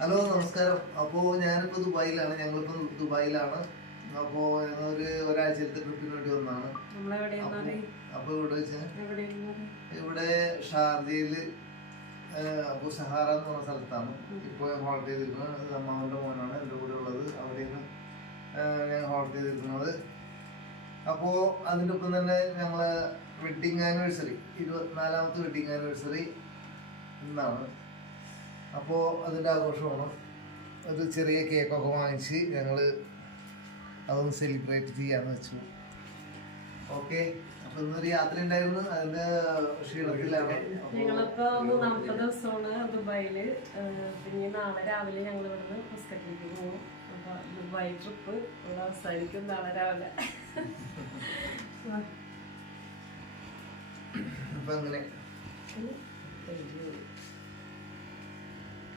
Hello നമസ്കാരം. അപ്പോൾ ഞാനിപ്പോൾ ദുബായിലാണ്. ഞങ്ങളിപ്പോൾ ദുബായിലാണ്. അപ്പോൾ ഒരാഴ്ചത്തെ ട്രിപ്പിന് വേണ്ടി വന്നതാണ്. അപ്പോൾ ഇവിടെ വെച്ച് ഇവിടെ ഷാർജയിൽ അപ്പോൾ സഹാറ എന്ന് പറഞ്ഞ സ്ഥലത്താണ് ഇപ്പോൾ ഹോൾട്ട് ചെയ്തിരിക്കുന്നത്. അമ്മാവൻ്റെ മോനാണ് എൻ്റെ കൂടെ ഉള്ളത്. അവിടെയാണ് ഞാൻ ഹോൾട്ട് ചെയ്തിരിക്കുന്നത്. അപ്പോൾ അതിൻ്റെ ഒപ്പം തന്നെ ഞങ്ങളെ വെഡിങ് ആനിവേഴ്സറി 24ാമത്തെ വെഡിങ് ആനിവേഴ്സറി ഇന്നാണ്. അപ്പോൾ അതിൻ്റെ ആഘോഷമാണ്. ഒരു ചെറിയ കേക്കൊക്കെ വാങ്ങിച്ച് ഞങ്ങൾ അതൊന്ന് സെലിബ്രേറ്റ് ചെയ്യാമെന്ന് വെച്ചു. ഓക്കെ, അപ്പോൾ ഇന്നൊരു യാത്ര ഉണ്ടായിരുന്നു. അതിൻ്റെ ക്ഷീണത്തിലാണ്. ഞങ്ങളിപ്പോൾ 3ാമത്തെ ദിവസമാണ് ദുബായിൽ. പിന്നെ നാളെ രാവിലെ ഞങ്ങൾ ഇവിടുന്ന് മസ്കറ്റിലേക്ക് പോകും. അപ്പോൾ ദുബായ് ട്രിപ്പ് അവസാനിക്കും നാളെ രാവിലെ. അപ്പം അങ്ങനെ